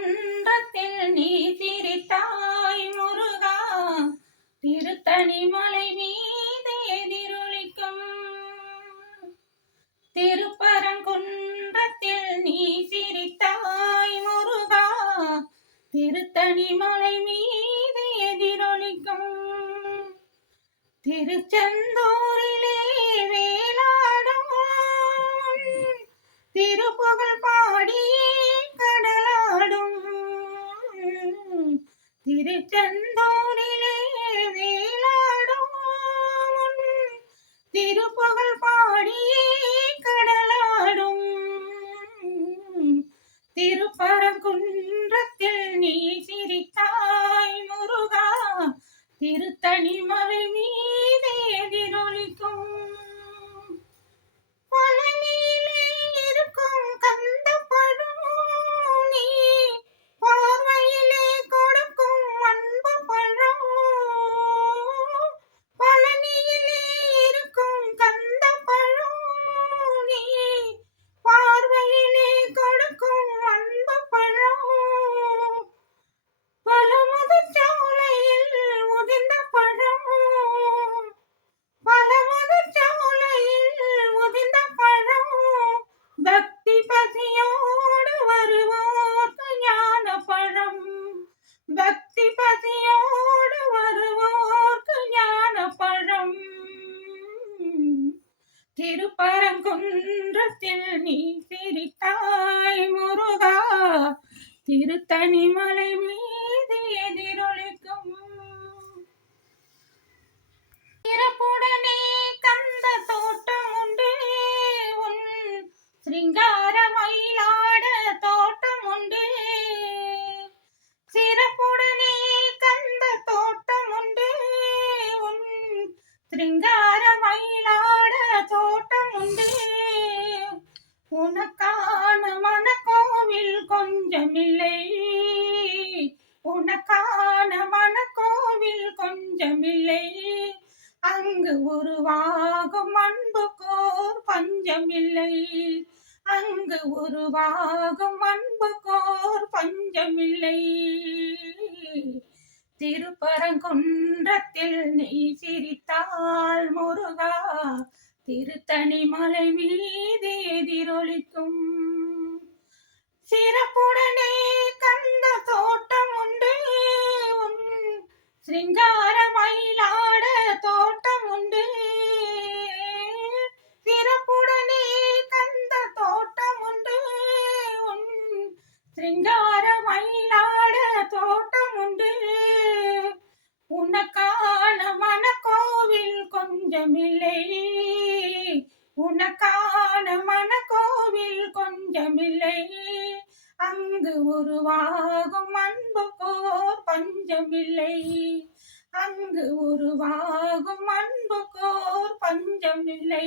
குன்றத்தில் நீ சிரித்தாய் முருகா, திருத்தணி மலை மீது எதிரொலிக்கும். திருப்பரங்குன்றத்தில் நீ சிரித்தாய் முருகா, திருத்தணி மலை மீது எதிரொலிக்கும். திருச்செந்தூரிலே வேலாடும் திருப்புகழ் பாடி கடலாடும். திருச்செந்தூரிலே வேலாடும் திருப்புகழ் பாடி கடலாடும். திருப்பரங்குன்றத்தில் நீ சிரித்தாய் முருகா, திருத்தணி மலை மீது எதிரொலிக்கும். பழனியிலே இருக்கும் கந்தப்பழம் நீ பார்வையிலே கொடுக்கும் அன்பு பழம். பழனியிலே இருக்கும் கந்தப்பழம் நீ பார்வையிலே கொடுக்கும் அன்பு பழம். பழமுதிர் சோலையில் உதிர்ந்த பழம், பழமுதிர் சோலையில் உதிர்ந்த பழம். பக்தி பசியோடு வருவோர்க்கு ஞான பழம், பக்தி பசியோடு வருவோர்க்கு ஞான பழம். திருப்பரங்குன்றத்தில் நீ சிரித்தாய் முருகா, திருத்தணி மலை மீது எதிரொலிக்கும். சிறப்புடனே கந்த தோட்டம் உண்டு, உன் சிருங்கார மயிலாட தோட்டம் உண்டு. சிறப்புடனே கந்த தோட்டம் உண்டு, உன் சிருங்கார மயிலாட தோட்டம் உண்டு. உனக்கான மனக்கோவில் கொஞ்சமில்லை, உனக்கான மனக்கோவில் கொஞ்சமில்லை. அங்கு உருவாகும் அன்புக்கோர் பஞ்சமில்லை, அங்கு உருவாகும் அன்புக்கோர் பஞ்சமில்லை. திருப்பரங்குன்றத்தில் நீ சிரித்தால் முருகா, திருத்தணி மலை மீது எதிரொலிக்கும். சிறப்புடனே கந்த தோட்டம் உண்டு, உன் சிருங்கார மயிலாட தோட்டம் உண்டு. சிறப்புடனே கந்த தோட்டம் உண்டு, உன் சிருங்கார மயிலாட தோட்டம் உண்டு. உனக்கான மனக்கோவில் கொஞ்சமில்லை, உனக்கான மனக்கோவில் கொஞ்சமில்லை. அங்கு உருவாகும் அன்புக்கோர் பஞ்சமில்லை, அங்கு உருவாகும் அன்புக்கோர் பஞ்சமில்லை.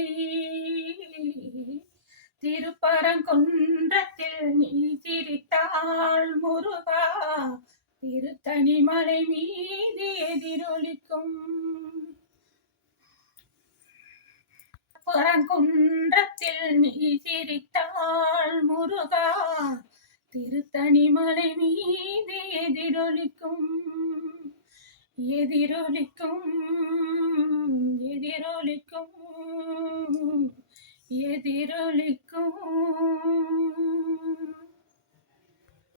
திருப்பரங்குன்றத்தில் நீ சிரித்தால் முருகா, திருத்தணி மலை மீது எதிரொலிக்கும். பரங்குன்றத்தில் நீ சிரித்தால் முருகா, திருத்தணி மலை மீது எதிரொலிக்கும். எதிரொலிக்கும், எதிரொலிக்கும், எதிரொலிக்கும்.